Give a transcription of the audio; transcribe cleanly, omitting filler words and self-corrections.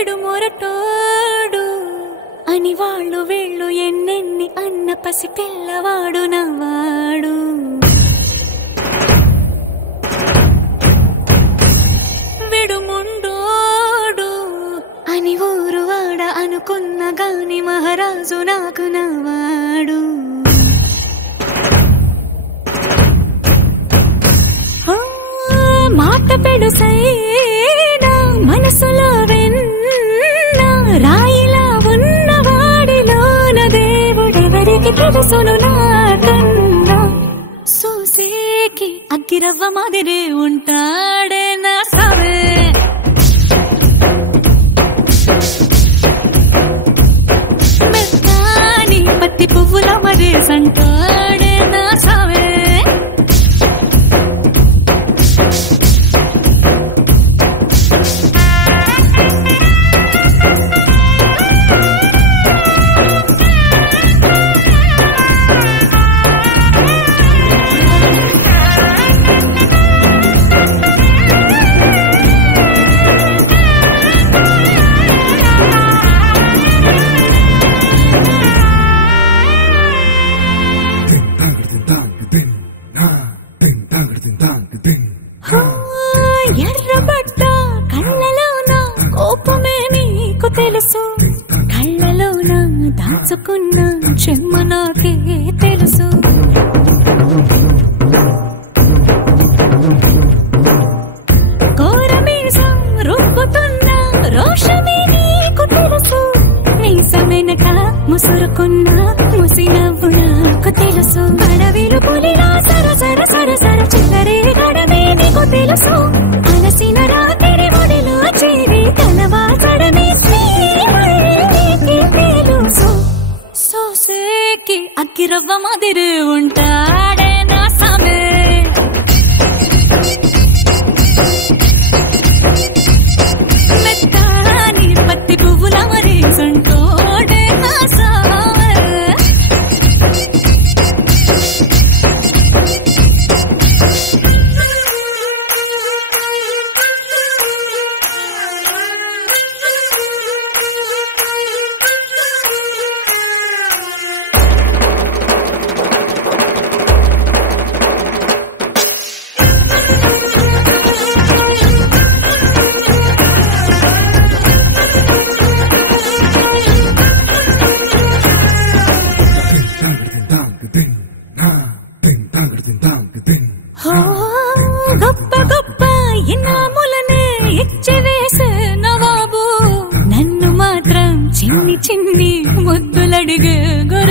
విడు మొరటోడు అని వాళ్ళు వీళ్ళు ఎన్నెన్ని అన్న పసి పిల్లవాడు నవ్వాడు. విడు ముండోడు అని ఊరు వాడ అనుకున్న గాని మహారాజు నాకు నవ్వాడు. మాట పెడుసైనా మనసులో వెన్న రాయిలా ఉన్నవాడిలోన దేవుడెవరికి తెలుసును నాకన్నా. సూసేకి అగ్గిరవ్వ మాదిరి ఉంటాడే నా సవే. మెత్తాని పత్తి పువ్వుల మరి సంటాడే నా సవే. ఎర్రబడ్డ కళ్ళలోన కోపమే నీకు తెలుసు, కళ్ళలోన దాచుకున్న చెమ్మ నాకే తెలుసు. కోరమీసం రుబ్బుతున్న రోషమే నీకు తెలుసు, మీసమెనక ముసురుకున్న ముసినవ్వు నాకు తెలుసు. అడవిలు పులిలా సరసర సరసర చిల్లరే గడమే నీకు తెలుసు, అలసిన రాత్రి ఒడిలో చేరి కలవాసడమే నీకు తెలుసు. సోసేకి అగ్గిరవ్వ మాదిరి ఉంటాడే నా సమే. మెత్తాని పత్తి పువ్వుల మరి సంటోడే నా సమే. గొప్ప గొప్ప ఇనాములనే ఇచ్చి వేసే నవాబు, నన్ను మాత్రం చిన్ని చిన్ని ముద్దులడిగే గొర